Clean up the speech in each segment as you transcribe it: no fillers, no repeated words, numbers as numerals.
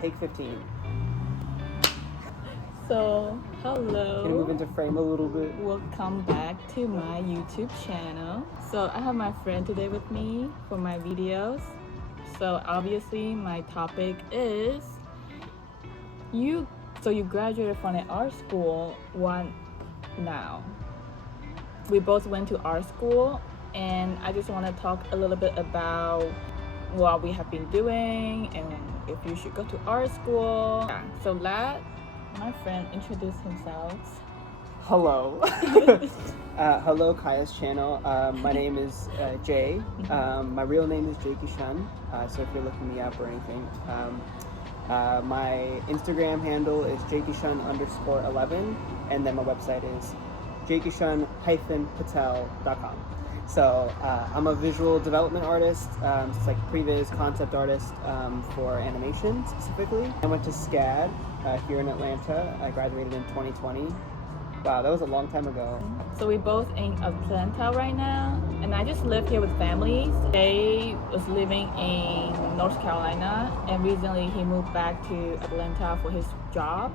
take 15. So, hello. Can you move into frame a little bit? Welcome back to my YouTube channel. So, I have my friend today with me for my videos. So, obviously, my topic is you graduated from an art school. What now? We both went to art school, and I just want to talk a little bit about what we have been doing and if you should go to art school. Yeah. So let my friend introduce himself. Hello. Hello, Kaya's channel. My name is Jay. My real name is Jay Kishan. So if you're looking me up or anything, my Instagram handle is jaykishan_11, and then my website is jaykishan-patel.com. So I'm a visual development artist, it's like previs concept artist for animation specifically. I went to SCAD here in Atlanta. I graduated in 2020. Wow, that was a long time ago. So we both in Atlanta right now, and I just live here with families. Jay was living in North Carolina, and recently he moved back to Atlanta for his job.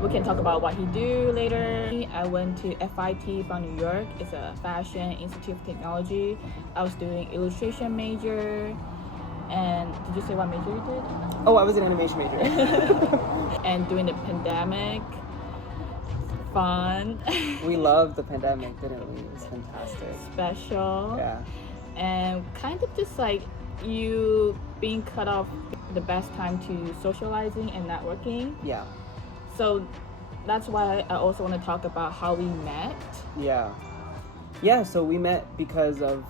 We can talk about what he do later. I went to FIT from New York. It's a Fashion Institute of Technology. I was doing illustration major. And did you say what major you did? Oh, I was an animation major. And during the pandemic, fun. We loved the pandemic, didn't we? It was fantastic. Special. Yeah. And kind of just like you being cut off the best time to socializing and networking. Yeah. So that's why I also want to talk about how we met. Yeah, so we met because of,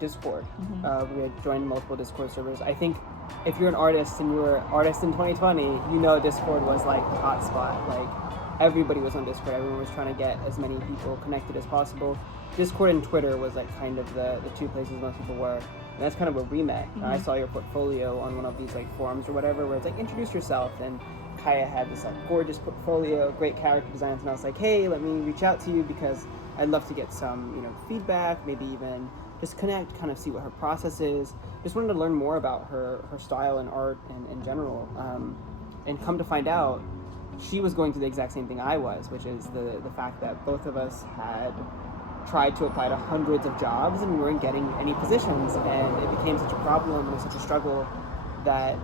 Discord. Mm-hmm. We had joined multiple Discord servers. I think if you're an artist and you were an artist in 2020, Discord was like the hot spot. Like everybody was on Discord. Everyone was trying to get as many people connected as possible. Discord and Twitter was like kind of the two places most people were. And that's kind of where we met. Mm-hmm. I saw your portfolio on one of these like forums or whatever where it's like introduce yourself, and Kaya had this like gorgeous portfolio, great character designs, and I was like, hey, let me reach out to you because I'd love to get some, feedback, maybe even just connect, kind of see what her process is. Just wanted to learn more about her style and art and in general. And come to find out, she was going through the exact same thing I was, which is the fact that both of us had tried to apply to hundreds of jobs and we weren't getting any positions, and it became such a problem and such a struggle that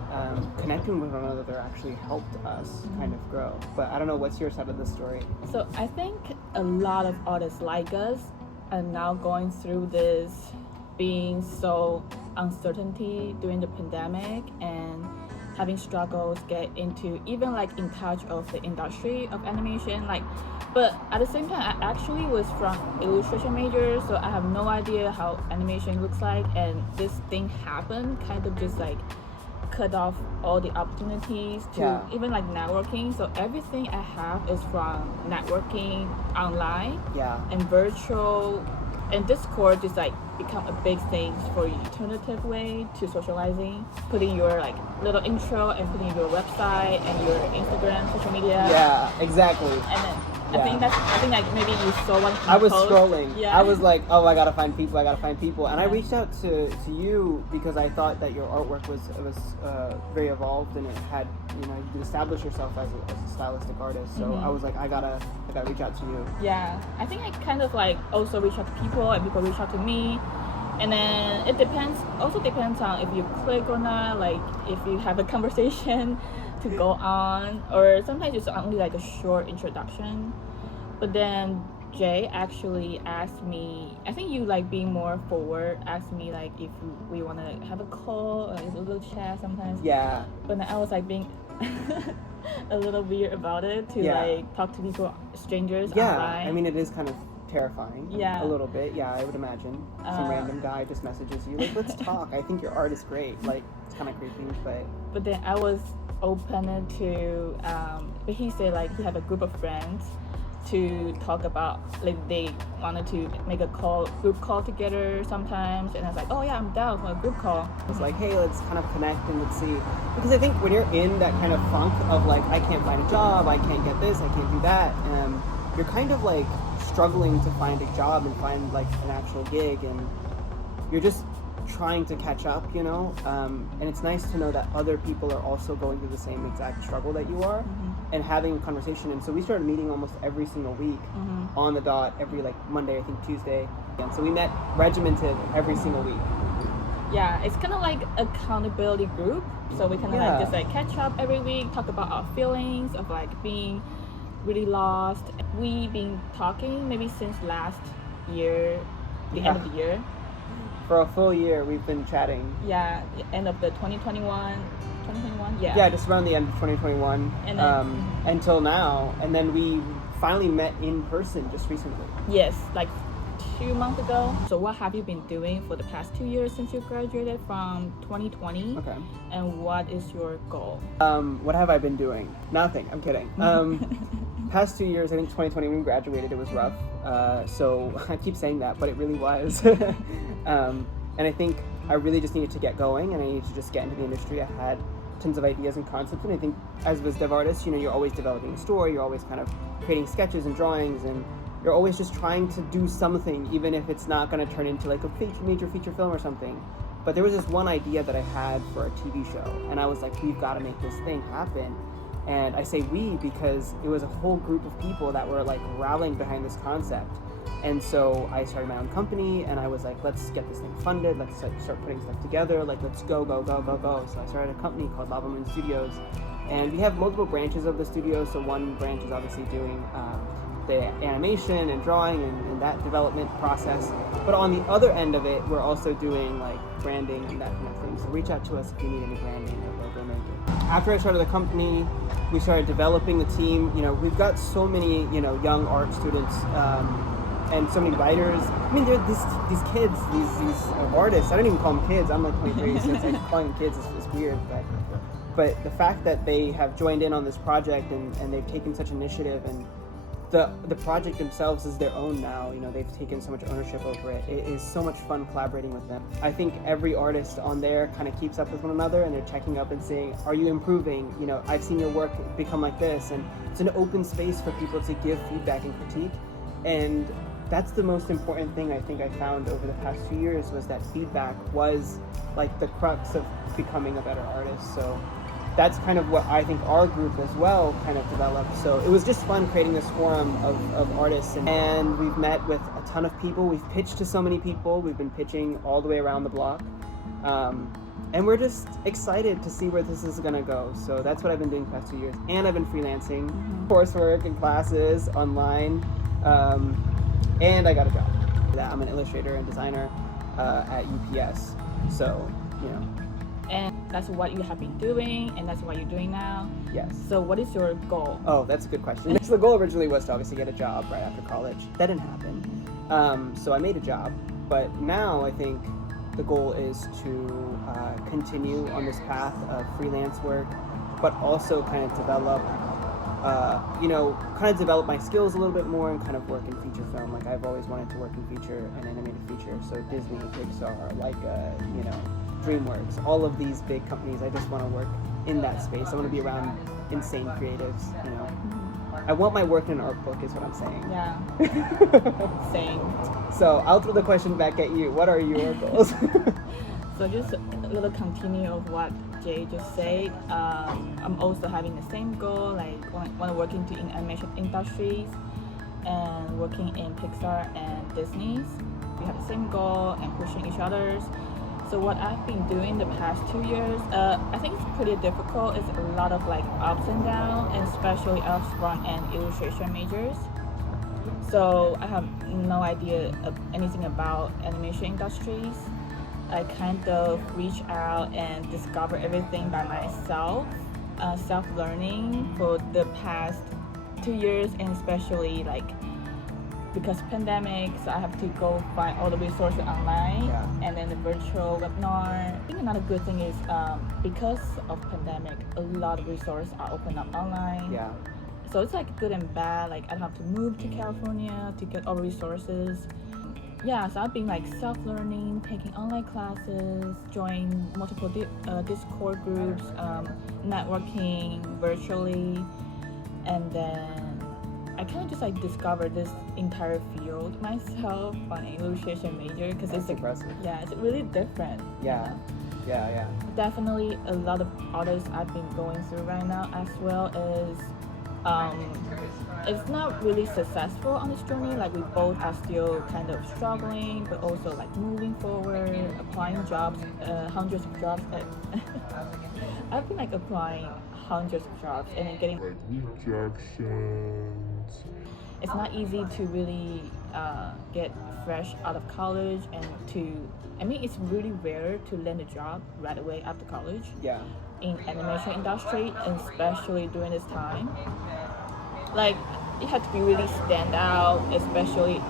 connecting with one another actually helped us kind of grow. But I don't know, what's your side of the story? So I think a lot of artists like us are now going through this being so uncertainty during the pandemic and having struggles get into even like in touch of the industry of animation, but at the same time I actually was from illustration major, so I have no idea how animation looks like, and this thing happened kind of just like cut off all the opportunities to even like networking. So everything I have is from networking online and virtual, and Discord just like become a big thing for you, alternative way to socializing, putting your like little intro and putting your website and your Instagram, social media. Yeah, exactly. And then I think like maybe you saw one. I was post. scrolling. Yeah. I was like, oh, I gotta find people. And I reached out to you because I thought that your artwork was very evolved, and it had, you could establish yourself as a stylistic artist. So I was like, I gotta reach out to you. Yeah, I think I kind of like also reach out to people and people reach out to me. And then it depends on if you click or not, like if you have a conversation to go on, or sometimes it's only like a short introduction. But then Jay actually asked me, I think you like being more forward, asked me like if we want to have a call or a little chat sometimes. Yeah. But then I was like being a little weird about it to like talk to people, strangers online. I mean, it is kind of terrifying. Yeah. A little bit. Yeah, I would imagine. Some random guy just messages you like, let's talk. I think your art is great. Like, it's kind of creepy, but. But then I was open to, but he said like he had a group of friends to talk about, like they wanted to make a group call together sometimes, and I was like, oh yeah, I'm down for a group call. It's like, hey, let's kind of connect and let's see, because I think when you're in that kind of funk of like, I can't find a job, I can't get this, I can't do that, you're kind of like struggling to find a job and find like an actual gig, and you're just trying to catch up, you know, and it's nice to know that other people are also going through the same exact struggle that you are, and having a conversation. And so we started meeting almost every single week on the dot, every like Monday, I think Tuesday, and so we met regimented every single week. Yeah, it's kind of like accountability group, so we kind of like just like catch up every week, talk about our feelings of like being really lost. We've been talking maybe since last year, the end of the year. For a full year, we've been chatting. Yeah, the end of the 2021. Yeah. Yeah, just around the end of 2021, and then, until now, and then we finally met in person just recently. Yes, like 2 months ago. So what have you been doing for the past 2 years since you graduated from 2020? Okay. And what is your goal? What have I been doing? Nothing. I'm kidding. Past 2 years, I think 2020 when we graduated, it was rough. So I keep saying that, but it really was. And I think I really just needed to get going, and I needed to just get into the industry. I had tons of ideas and concepts, and I think as a dev artist, you know, you're always developing a story, you're always kind of creating sketches and drawings, and you're always just trying to do something, even if it's not going to turn into like a major feature film or something. But there was this one idea that I had for a TV show, and I was like, we've got to make this thing happen. And I say we because it was a whole group of people that were like rallying behind this concept. And so I started my own company, and I was like, let's get this thing funded, let's start putting stuff together, like let's go. So I started a company called Lava Moon Studios, and we have multiple branches of the studio. So one branch is obviously doing the animation and drawing and that development process. But on the other end of it, we're also doing like branding and that kind of thing. So reach out to us if you need any branding or logo making. After I started the company, we started developing the team. You know, we've got so many, you know, young art students, and so many writers. I mean, they're these kids, these artists. I don't even call them kids. I'm like 23, so it's like calling them kids is weird. But the fact that they have joined in on this project and they've taken such initiative, and the project themselves is their own now. You know, they've taken so much ownership over it. It is so much fun collaborating with them. I think every artist on there kind of keeps up with one another, and they're checking up and saying, are you improving? You know, I've seen your work become like this. And it's an open space for people to give feedback and critique. And that's the most important thing I think I found over the past 2 years, was that feedback was like the crux of becoming a better artist. So that's kind of what I think our group as well kind of developed. So it was just fun creating this forum of artists, and we've met with a ton of people. We've pitched to so many people. We've been pitching all the way around the block. And we're just excited to see where this is gonna go. So that's what I've been doing the past 2 years. And I've been freelancing, coursework and classes online. And I got a job. I'm an illustrator and designer at UPS. So, you know. And that's what you have been doing, and that's what you're doing now? Yes. So what is your goal? Oh, that's a good question. So the goal originally was to obviously get a job right after college. That didn't happen. So I made a job. But now I think the goal is to continue on this path of freelance work, but also kind of develop develop my skills a little bit more and kind of work in feature film. Like I've always wanted to work in feature and animated feature. So Disney, Pixar, Leica, DreamWorks, all of these big companies. I just want to work in that space. I want to be around insane creatives. You know, I want my work in an art book, is what I'm saying. Yeah. Same. So I'll throw the question back at you. What are your goals? So just a little continue of what Jay just said. I'm also having the same goal, like want to work in animation industries and working in Pixar and Disney's. We have the same goal and pushing each other's. So what I've been doing the past 2 years, I think it's pretty difficult. It's a lot of like ups and downs, and especially us front-end illustration majors. So I have no idea of anything about animation industries. I kind of reach out and discover everything by myself, self-learning for the past 2 years, and especially like because pandemic, so I have to go find all the resources online, and then the virtual webinar. I think another good thing is because of pandemic, a lot of resources are open up online. Yeah. So it's like good and bad. Like I don't have to move to California to get all resources. Yeah, so I've been like self-learning, taking online classes, joining multiple Discord groups, networking virtually, and then I kind of just like discovered this entire field myself on an illustration major because it's impressive. Yeah, it's really different. Yeah. Yeah. Definitely a lot of artists I've been going through right now as well is it's not really successful on this journey. Like we both are still kind of struggling, but also like moving forward, applying jobs, hundreds of jobs. I've been like applying hundreds of jobs and then getting rejections. It's not easy to really get fresh out of college and it's really rare to land a job right away after college. Yeah. In animation industry, and especially during this time, like you have to be really stand out, especially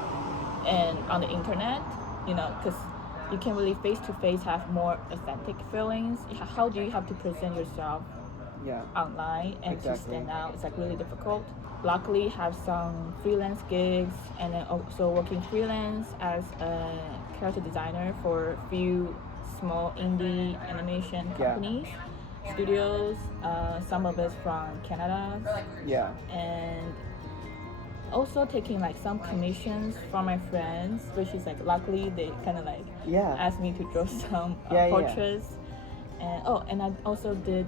on the internet, because you can really face to face have more authentic feelings. How do you have to present yourself online and to stand out? It's like really difficult. Luckily have some freelance gigs and then also working freelance as a character designer for a few small indie animation companies, studios, some of us from Canada. Yeah. And also taking like some commissions from my friends, which is like luckily they kind of like asked me to draw some portraits. And I also did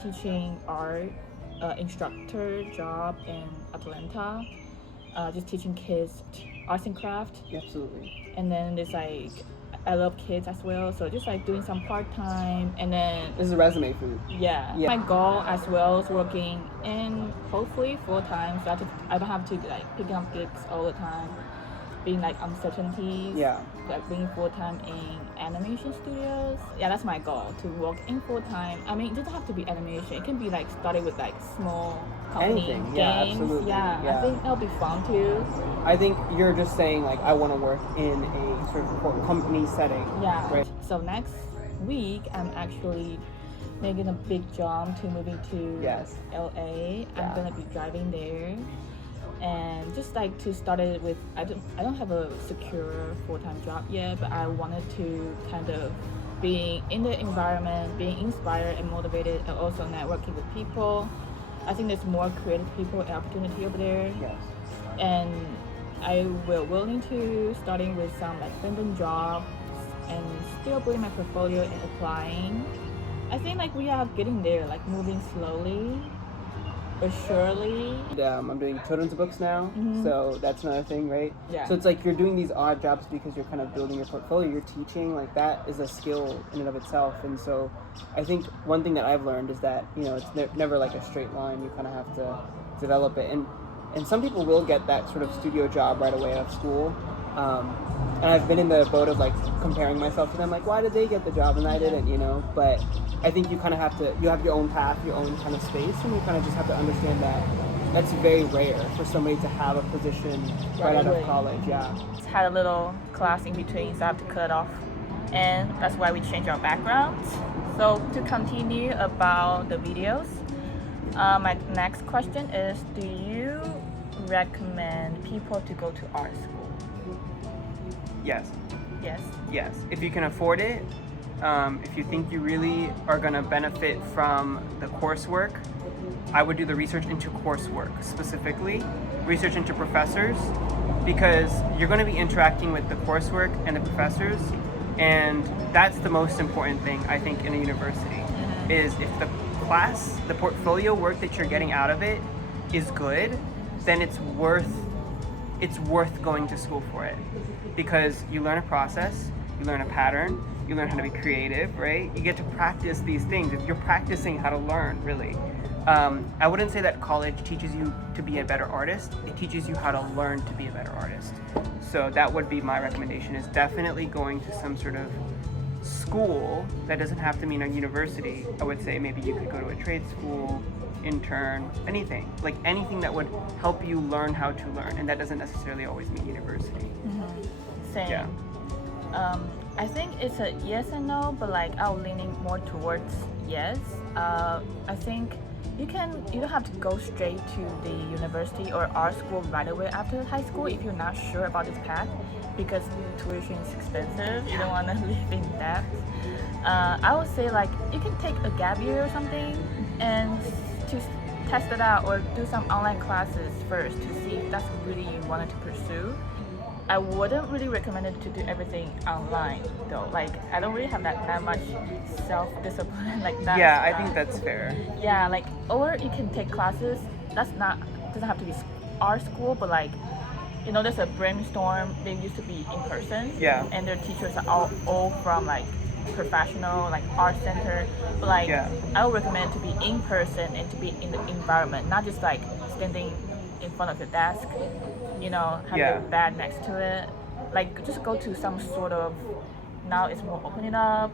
teaching art instructor job in Atlanta, just teaching kids arts and craft. Absolutely. And then there's like I love kids as well, so just like doing some part-time, and then this is a resume for you. Yeah. My goal as well is working in hopefully full-time, so I don't have to like picking up gigs all the time, being like uncertainties. Like being full-time in animation studios. That's my goal, to work in full-time. I mean, it doesn't have to be animation, it can be like started with like small company games. Absolutely. I think that'll be fun too. I think you're just saying like I want to work in a sort of company setting. Right? So next week I'm actually making a big jump to moving to LA. I'm gonna be driving there, and just like to start it with, I don't have a secure full-time job yet, but I wanted to kind of being in the environment, being inspired and motivated, and also networking with people. I think there's more creative people and opportunity over there. And I will willing to starting with some like random jobs and still building my portfolio and applying. I think like we are getting there, like moving slowly but surely. I'm doing children's books now, so that's another thing, right? So it's like you're doing these odd jobs because you're kind of building your portfolio, you're teaching, like that is a skill in and of itself. And so I think one thing that I've learned is that, it's never like a straight line, you kind of have to develop it. And some people will get that sort of studio job right away out of school. And I've been in the boat of like comparing myself to them, like why did they get the job and I didn't, But I think you kind of you have your own path, your own kind of space, and you kind of just have to understand that that's very rare for somebody to have a position right out of college. Just had a little class in between, so I have to cut off, and that's why we changed our backgrounds. So to continue about the videos, my next question is, do you recommend people to go to art school? Yes. Yes. If you can afford it, if you think you really are going to benefit from the coursework, I would do the research into coursework, specifically research into professors, because you're going to be interacting with the coursework and the professors, and that's the most important thing, I think, in a university, is if the class, the portfolio work that you're getting out of it is good, then it's worth going to school for it, because you learn a process, you learn a pattern, you learn how to be creative, right? You get to practice these things. If you're practicing how to learn, really. I wouldn't say that college teaches you to be a better artist. It teaches you how to learn to be a better artist. So that would be my recommendation, is definitely going to some sort of school. That doesn't have to mean a university. I would say maybe you could go to a trade school, intern, anything that would help you learn how to learn, and that doesn't necessarily always mean university. Same. I think it's a yes and no, but like I'm leaning more towards yes. I think you don't have to go straight to the university or art school right away after high school if you're not sure about this path, because tuition is expensive. You don't want to live in debt. I would say like you can take a gap year or something and to test it out or do some online classes first to see if that's really you wanted to pursue. I wouldn't really recommend it to do everything online though. Like I don't really have that much self-discipline like that. Yeah, I think that's fair. Yeah, like or you can take classes. Doesn't have to be art school, but like there's a brainstorm. They used to be in person. Yeah. And their teachers are all from like professional like art center. But like I would recommend to be in person and to be in the environment, not just like standing in front of your desk. Have your bag next to it. Like just go to some sort of, now it's more opening up,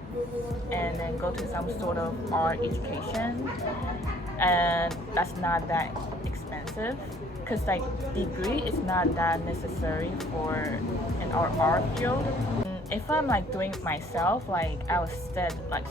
and then go to some sort of art education, and that's not that expensive because like degree is not that necessary for an art field. If I'm like doing it myself, like I was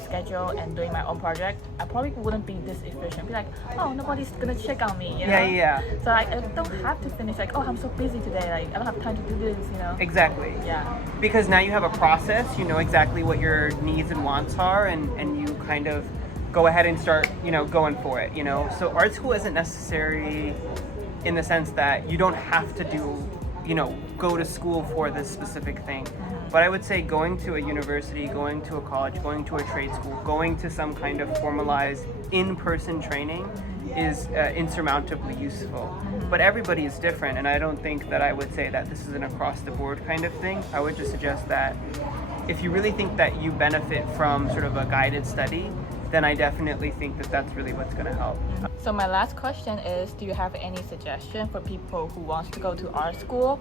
schedule and doing my own project, I probably wouldn't be this efficient. Be like, oh, nobody's gonna check on me, Yeah. So I don't have to finish like, oh, I'm so busy today, like I don't have time to do this, Exactly. Yeah. Because now you have a process, you know exactly what your needs and wants are, and you kind of go ahead and start, going for it, So art school isn't necessary in the sense that you don't have to do, go to school for this specific thing. But I would say going to a university, going to a college, going to a trade school, going to some kind of formalized in-person training is insurmountably useful. But everybody is different, and I don't think that I would say that this is an across-the-board kind of thing. I would just suggest that if you really think that you benefit from sort of a guided study, then I definitely think that that's really what's going to help. So my last question is, do you have any suggestion for people who wants to go to art school,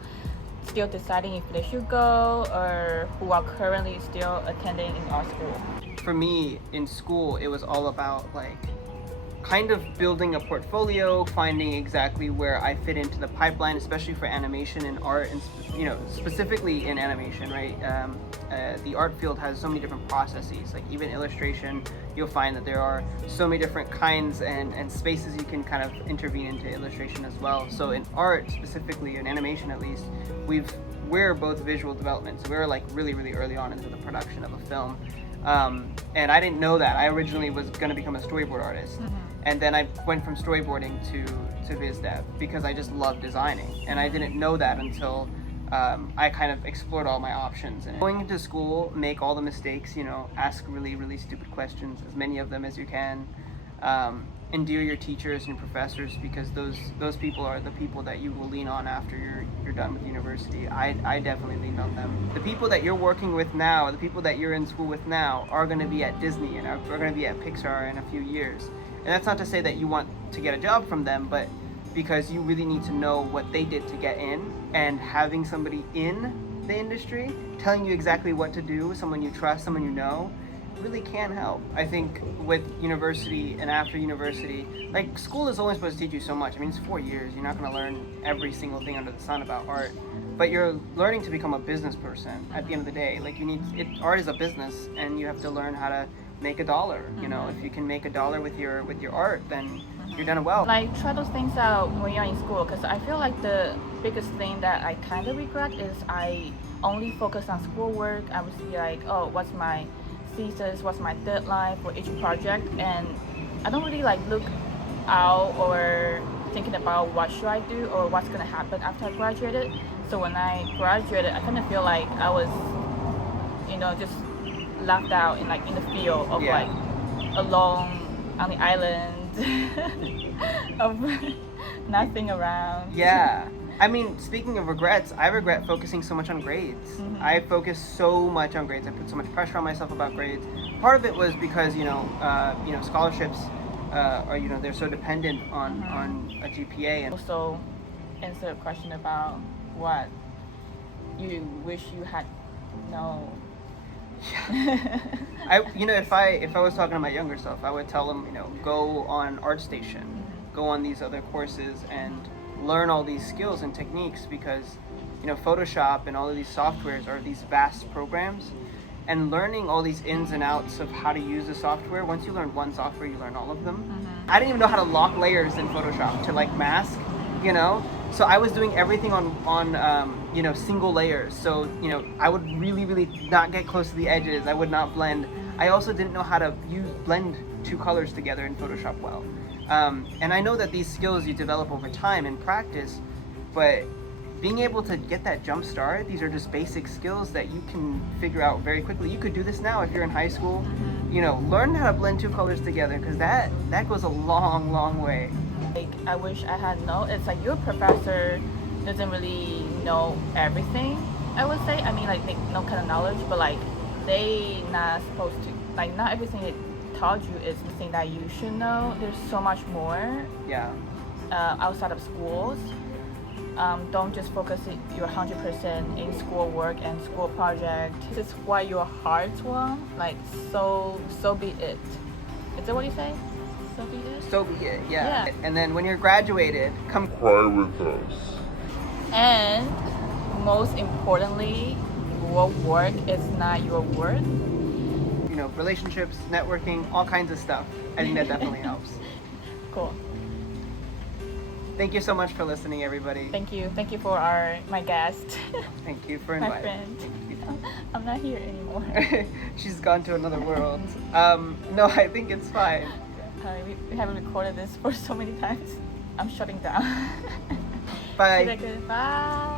still deciding if they should go, or who are currently still attending in art school? For me, in school, it was all about like kind of building a portfolio, finding exactly where I fit into the pipeline, especially for animation and art, and specifically in animation, right? The art field has so many different processes. Like even illustration, you'll find that there are so many different kinds and spaces you can kind of intervene into illustration as well. So in art, specifically in animation at least, we're both visual development, so we're like really early on into the production of a film. And I didn't know that. I originally was going to become a storyboard artist. And then I went from storyboarding to viz dev because I just love designing. And I didn't know that until I kind of explored all my options. And going into school, make all the mistakes, ask really stupid questions, as many of them as you can. Endear your teachers and your professors, because those people are the people that you will lean on after you're done with university. I definitely lean on them. The people that you're working with now, the people that you're in school with now, are going to be at Disney and are going to be at Pixar in a few years. And that's not to say that you want to get a job from them, but because you really need to know what they did to get in, and having somebody in the industry telling you exactly what to do, someone you trust, someone you know, really can help. I think with university and after university, like school is only supposed to teach you so much. I mean, it's 4 years. You're not going to learn every single thing under the sun about art, but you're learning to become a business person at the end of the day. Like art is a business, and you have to learn how to make $1. If you can make $1 with your art, then you're done well. Like try those things out when you're in school, because I feel like the biggest thing that I kind of regret is I only focus on schoolwork. I would see like, oh, what's my thesis, what's my deadline for each project, and I don't really like look out or thinking about what should I do or what's gonna happen after I graduated. So when I graduated, I kind of feel like I was, just left out in the field of like alone on the island of nothing around. Yeah. I mean, speaking of regrets, I regret focusing so much on grades. I focused so much on grades. I put so much pressure on myself about grades. Part of it was because, scholarships are, they're so dependent on a GPA. And also answer a question about what you wish you had known. If I was talking to my younger self, I would tell them, go on ArtStation, go on these other courses and learn all these skills and techniques, because Photoshop and all of these softwares are these vast programs, and learning all these ins and outs of how to use the software. Once you learn one software, you learn all of them. I didn't even know how to lock layers in Photoshop to mask, so I was doing everything on single layers. So I would really not get close to the edges. I would not blend. I also didn't know how to use blend two colors together in Photoshop well. And I know that these skills you develop over time and practice, but being able to get that jump start, these are just basic skills that you can figure out very quickly. You could do this now if you're in high school. You know, learn how to blend two colors together, because that goes a long, long way. Like, I wish I had known. It's like your professor doesn't really know everything, I would say. I mean, like, they no kind of knowledge, but like they not supposed to, like, not everything they taught you is the thing that you should know. There's so much more Yeah. outside of schools. Don't just focus your 100% in schoolwork and school project. This is what your heart wants. Like, so be it. Is that what you say? So be it. So be it. Yeah. And then when you're graduated, come Cry with us. And most importantly, your work is not your worth. you know, relationships, networking, all kinds of stuff. I think that definitely helps. Cool. Thank you so much for listening, everybody. Thank you for my guest. Thank you for My inviting. friend. Thank you. I'm not here anymore. She's gone to another world. No, I think it's fine. We haven't recorded this for so many times. I'm shutting down. Bye. See you later. Bye.